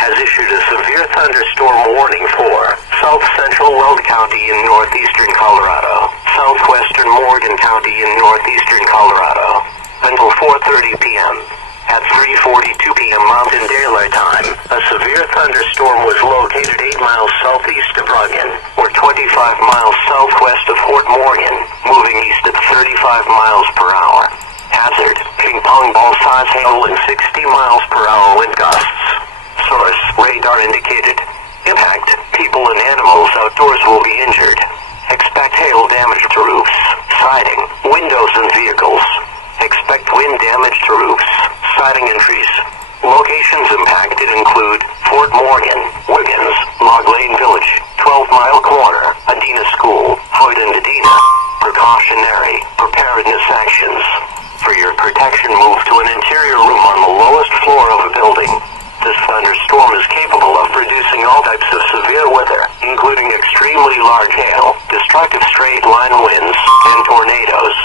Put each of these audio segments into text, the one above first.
has issued a severe thunderstorm warning for South Central Weld County in northeastern Colorado, southwestern Morgan County in northeastern Colorado, until 4:30 p.m. At 3:42 p.m. Mountain Daylight Time, a severe thunderstorm was located 8 miles southeast of Ruggen, or 25 miles southwest of Fort Morgan, moving east at 35 miles per hour. Hazard, ping pong ball size hail and 60 miles per hour wind gusts. Source, radar indicated. Impact, people and animals outdoors will be injured. Expect hail damage to roofs, siding, windows and vehicles. Expect wind damage to roofs, siding and trees. Locations impacted include Fort Morgan, Wiggins, Log Lane Village, 12-Mile Corner, Adena School, Hoyt and Adena. Precautionary, preparedness actions. For your protection, move to an interior room on the lowest floor of a building. This thunderstorm is capable of producing all types of severe weather, including extremely large hail, destructive straight-line winds, and tornadoes.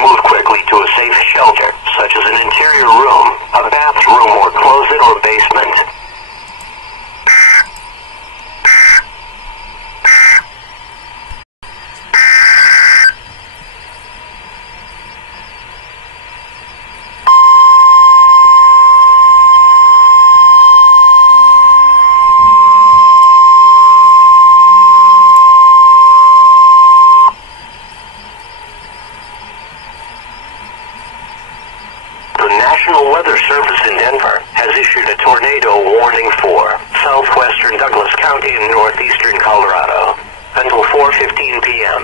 Move quickly to a safe shelter, such as an interior room, a bathroom or closet or basement. National Weather Service in Denver has issued a tornado warning for southwestern Douglas County in northeastern Colorado until 4:15 p.m.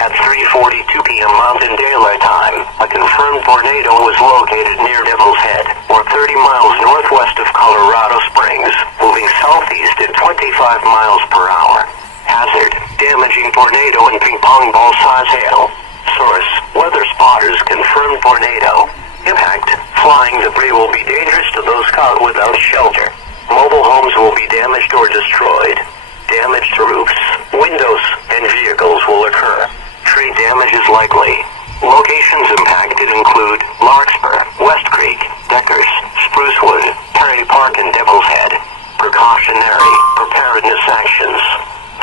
At 3:42 p.m. Mountain Daylight Time, a confirmed tornado was located near Devil's Head, or 30 miles northwest of Colorado Springs, moving southeast at 25 miles per hour. Hazard, damaging tornado and ping pong ball size hail. Source, weather spotters confirmed tornado. Impact, flying debris will be dangerous to those caught without shelter. Mobile homes will be damaged or destroyed. Damage to roofs, windows, and vehicles will occur. Tree damage is likely. Locations impacted include Larkspur, West Creek, Deckers, Sprucewood, Perry Park, and Devil's Head. Precautionary, preparedness actions.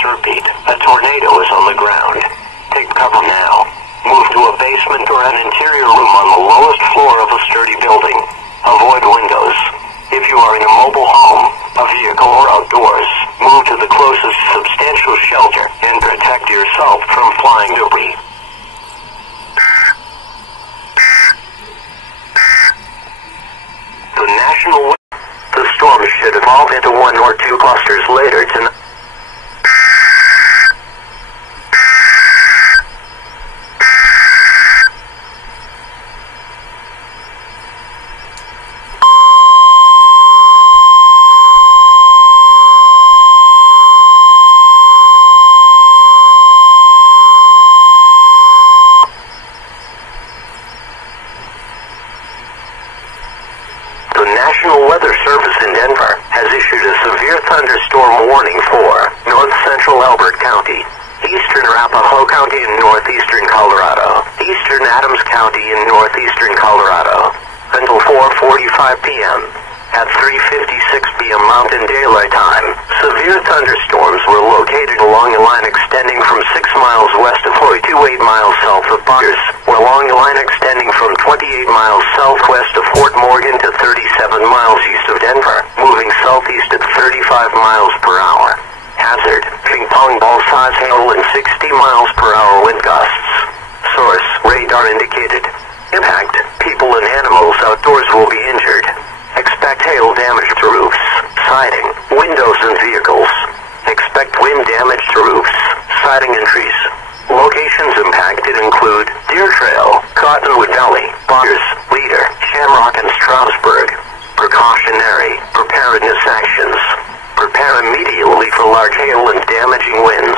To repeat, a tornado is on the ground. Take cover now. Move to a basement or an interior room on the lowest floor of a sturdy building. Avoid windows. If you are in a mobile home, a vehicle, or outdoors, move to the closest substantial shelter and protect yourself from flying debris. The storm should evolve into one or two clusters later tonight. National Weather Service in Denver has issued a severe thunderstorm warning for north central Elbert County, eastern Arapahoe County in northeastern Colorado, eastern Adams County in northeastern Colorado, until 4:45 p.m. At 3:56 p.m. Mountain Daylight Time, severe thunderstorms were located along a line extending from 6 miles west of Hoyt to 8 miles south of Byers, or along a line extending from 28 miles southwest of Fort Morgan to 37 miles east of Denver, moving southeast at 35 miles per hour. Hazard, ping pong ball size hail and 60 miles per hour wind gusts. Source, radar indicated. Impact, people and animals outdoors will be injured. Expect hail damage to roofs, siding, windows and vehicles. Expect wind damage to roofs, siding and trees. Locations impacted include Deer Trail, Cottonwood Valley, Byers, Leader, Shamrock and Strasburg. Precautionary, preparedness actions. Prepare immediately for large hail and damaging winds.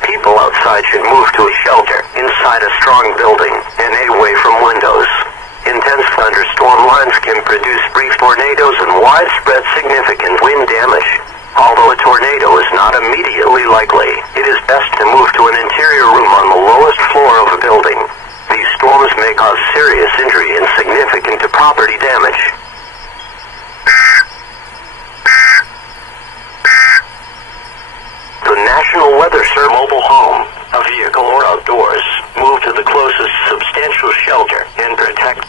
People outside should move to a shelter inside a strong building and away from windows. Intense thunderstorm lines can produce brief tornadoes and widespread significant wind damage. Although a tornado is not immediately likely, it is best to move to an interior room on the lowest floor of a building. These storms may cause serious injury and significant property damage. mobile home, a vehicle, or outdoors, move to the closest substantial shelter and protect.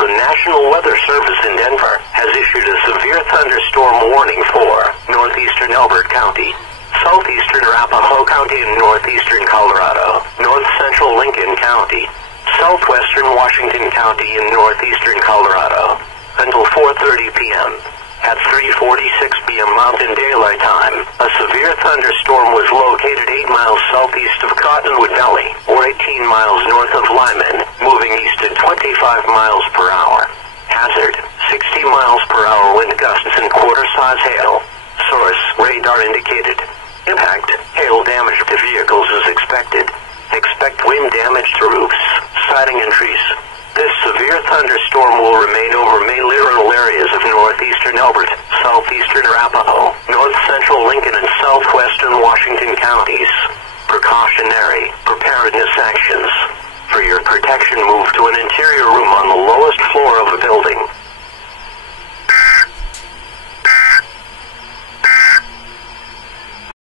The National Weather Service in Denver has issued a severe thunderstorm warning for northeastern Elbert County, southeastern Arapahoe County and northeastern Colorado, north central Lincoln County, southwestern Washington County and northeastern Colorado until 4:30 p.m. At 3:46 p.m. Mountain Daylight Time, a severe thunderstorm was located 8 miles southeast of Cottonwood Valley, or 18 miles north of Lyman, moving east at 25 miles per hour. Hazard, 60 miles per hour wind gusts and quarter-size hail. Source, radar indicated. Impact, hail damage to vehicles is expected. Expect wind damage to roofs, siding and trees. This severe thunderstorm will remain over mainly rural areas of northeastern Elbert, southeastern Arapahoe, north central Lincoln and southwestern Washington counties. Precautionary preparedness actions. For your protection, move to an interior